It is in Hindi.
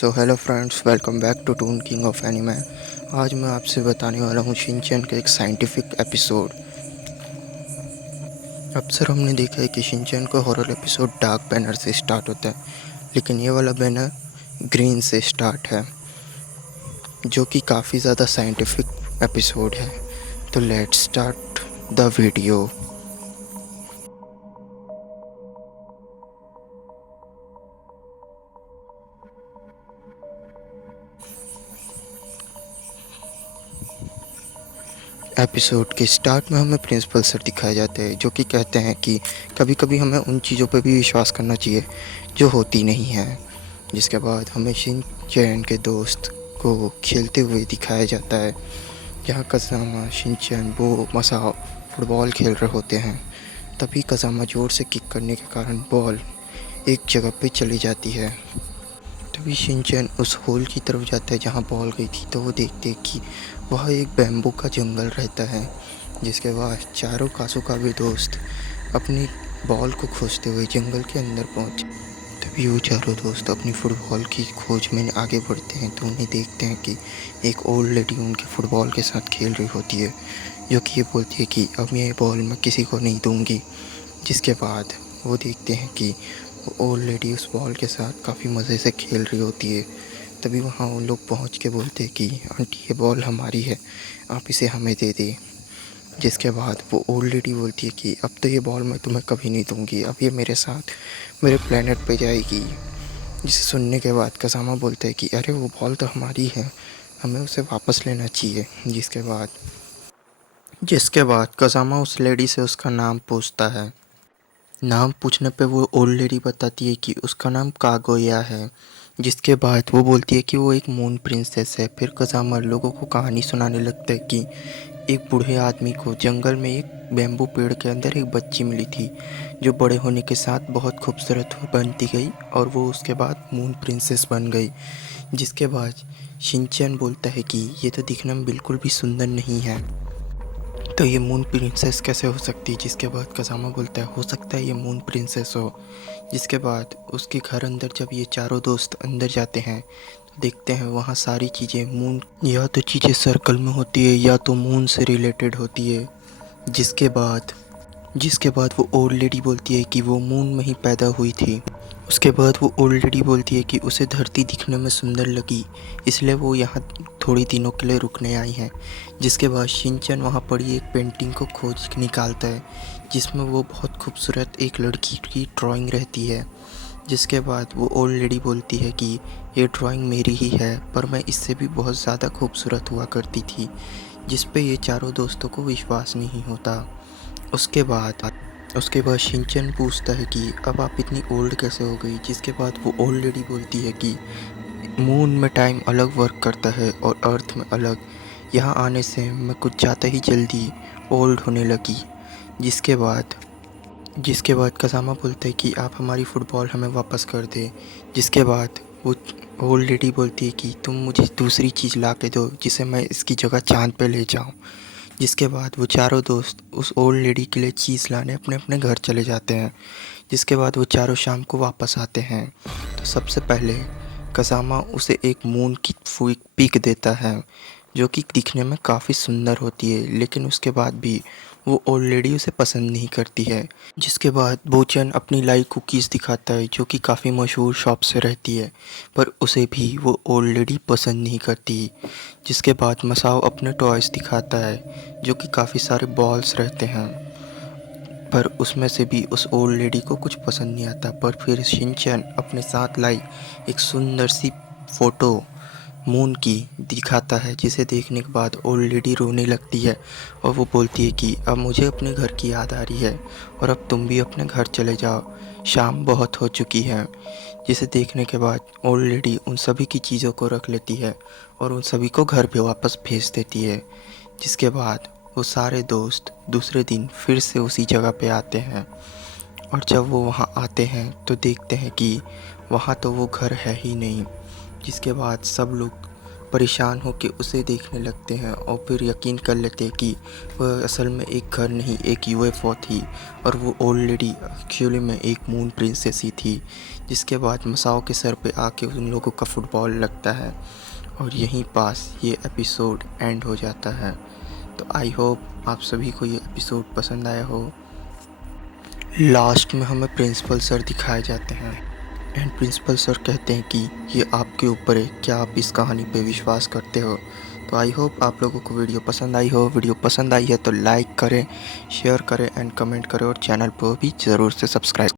So hello friends, welcome back to toon king of anime. आज मैं आपसे बताने वाला हूँ शिनचैन का एक साइंटिफिक एपिसोड। अक्सर हमने देखा है कि शिनचैन का हॉरर एपिसोड डार्क बैनर से स्टार्ट होता है, लेकिन ये वाला बैनर ग्रीन से स्टार्ट है, जो कि काफ़ी ज़्यादा साइंटिफिक एपिसोड है। तो let's start the video. Episode के स्टार्ट में हमें प्रिंसिपल सर दिखाए जाते हैं, जो कि कहते हैं कि कभी कभी हमें उन चीज़ों पर भी विश्वास करना चाहिए जो होती नहीं हैं। जिसके बाद हमें शिनचैन के दोस्त को खेलते हुए दिखाया जाता है, जहाँ कज़ामा, शिनचैन, वो मसाओ फुटबॉल खेल रहे होते हैं। तभी कज़ामा ज़ोर से किक करने के कारण बॉल एक जगह पे चली जाती है। तभी शिनचैन उस होल की तरफ जाता है जहाँ बॉल गई थी, तो वो देखते हैं कि वह एक बैम्बू का जंगल रहता है। जिसके बाद चारों कासुकाबे दोस्त अपनी बॉल को खोजते हुए जंगल के अंदर पहुँचे। तभी वो चारों दोस्त अपनी फुटबॉल की खोज में आगे बढ़ते हैं, तो उन्हें देखते हैं कि एक ओल्ड लेडी उनके फुटबॉल के साथ खेल रही होती है, जो कि ये बोलती है कि अब ये बॉल मैं किसी को नहीं दूंगी। जिसके बाद वो देखते हैं कि वो ओल्ड लेडी उस बॉल के साथ काफ़ी मज़े से खेल रही होती है। तभी वहाँ उन लोग पहुँच के बोलते हैं कि आंटी, ये बॉल हमारी है, आप इसे हमें दे दें। जिसके बाद वो ओल्ड लेडी बोलती है कि अब तो ये बॉल मैं तुम्हें कभी नहीं दूंगी, अब ये मेरे साथ मेरे प्लेनेट पे जाएगी। जिसे सुनने के बाद कज़ामा बोलता है कि अरे वो बॉल तो हमारी है, हमें उसे वापस लेना चाहिए। जिसके बाद कज़ामा उस लेडी से उसका नाम पूछता है। नाम पूछने पे वो ओल्ड लेडी बताती है कि उसका नाम कागोया है। जिसके बाद वो बोलती है कि वो एक मून प्रिंसेस है। फिर कज़ामा लोगों को कहानी सुनाने लगता है कि एक बूढ़े आदमी को जंगल में एक बैम्बू पेड़ के अंदर एक बच्ची मिली थी, जो बड़े होने के साथ बहुत खूबसूरत बनती गई और वो उसके बाद मून प्रिंसेस बन गई। जिसके बाद शिनचैन बोलता है कि ये तो दिखने में बिल्कुल भी सुंदर नहीं है, तो ये मून प्रिंसेस कैसे हो सकती है। जिसके बाद कज़ामा बोलता है हो सकता है ये मून प्रिंसेस हो। जिसके बाद उसके घर अंदर जब ये चारों दोस्त अंदर जाते हैं, तो देखते हैं वहाँ सारी चीज़ें मून, या तो चीज़ें सर्कल में होती है या तो मून से रिलेटेड होती है। जिसके बाद जिसके बाद वो ओल्ड लेडी बोलती है कि वो मून में ही पैदा हुई थी। उसके बाद वो ओल्ड लेडी बोलती है कि उसे धरती दिखने में सुंदर लगी, इसलिए वो यहाँ थोड़ी दिनों के लिए रुकने आई हैं। जिसके बाद शिनचैन वहाँ पड़ी एक पेंटिंग को खोज निकालता है, जिसमें वो बहुत खूबसूरत एक लड़की की ड्राइंग रहती है। जिसके बाद वो ओल्ड लेडी बोलती है कि ये ड्राइंग मेरी ही है, पर मैं इससे भी बहुत ज़्यादा खूबसूरत हुआ करती थी। जिस पे ये चारों दोस्तों को विश्वास नहीं होता। उसके बाद उसके बाद शिनचैन पूछता है कि अब आप इतनी ओल्ड कैसे हो गई। जिसके बाद वो ओल्ड लेडी बोलती है कि मून में टाइम अलग वर्क करता है और अर्थ में अलग। यहाँ आने से मैं कुछ ज़्यादा ही जल्दी ओल्ड होने लगी। जिसके बाद जिसके बाद कज़ामा बोलता है कि आप हमारी फ़ुटबॉल हमें वापस कर दें। जिसके बाद वो ओल्ड लेडी बोलती है कि तुम मुझे दूसरी चीज़ ला के दो, जिसे मैं इसकी जगह चाँद पे ले जाऊँ। जिसके बाद वो चारों दोस्त उस ओल्ड लेडी के लिए चीज़ लाने अपने अपने घर चले जाते हैं। जिसके बाद वो चारों शाम को वापस आते हैं, तो सबसे पहले कज़ामा उसे एक मून की पिक देता है, जो कि दिखने में काफ़ी सुंदर होती है, लेकिन उसके बाद भी वो ओल्ड लेडी उसे पसंद नहीं करती है। जिसके बाद बोचन अपनी लाई कुकीज़ दिखाता है, जो कि काफ़ी मशहूर शॉप से रहती है, पर उसे भी वो ओल्ड लेडी पसंद नहीं करती। जिसके बाद मसाओ अपने टॉयज़ दिखाता है, जो कि काफ़ी सारे बॉल्स रहते हैं, पर उसमें से भी उस ओल्ड लेडी को कुछ पसंद नहीं आता। पर फिर शिनचैन अपने साथ लाई एक सुंदर सी फ़ोटो मून की दिखाता है, जिसे देखने के बाद ओल्ड लेडी रोने लगती है और वो बोलती है कि अब मुझे अपने घर की याद आ रही है और अब तुम भी अपने घर चले जाओ, शाम बहुत हो चुकी है। जिसे देखने के बाद ओल्ड लेडी उन सभी की चीज़ों को रख लेती है और उन सभी को घर पे वापस भेज देती है। जिसके बाद वो सारे दोस्त दूसरे दिन फिर से उसी जगह पे आते हैं, और जब वो वहाँ आते हैं तो देखते हैं कि वहाँ तो वो घर है ही नहीं। जिसके बाद सब लोग परेशान होकर उसे देखने लगते हैं और फिर यकीन कर लेते हैं कि वह असल में एक घर नहीं, एक यूएफओ थी और वो ओल्ड लेडी एक्चुअली में एक मून प्रिंसेस ही थी। जिसके बाद मसाओ के सर पे आके उन लोगों का फुटबॉल लगता है और यहीं पास ये एपिसोड एंड हो जाता है। तो आई होप आप सभी को ये एपिसोड पसंद आया हो। लास्ट में हमें प्रिंसिपल सर दिखाए जाते हैं एंड प्रिंसिपल सर कहते हैं कि ये आपके ऊपर है, क्या आप इस कहानी पे विश्वास करते हो। तो आई होप आप लोगों को वीडियो पसंद आई हो। वीडियो पसंद आई है तो लाइक करें, शेयर करें एंड कमेंट करें और चैनल को भी ज़रूर से सब्सक्राइब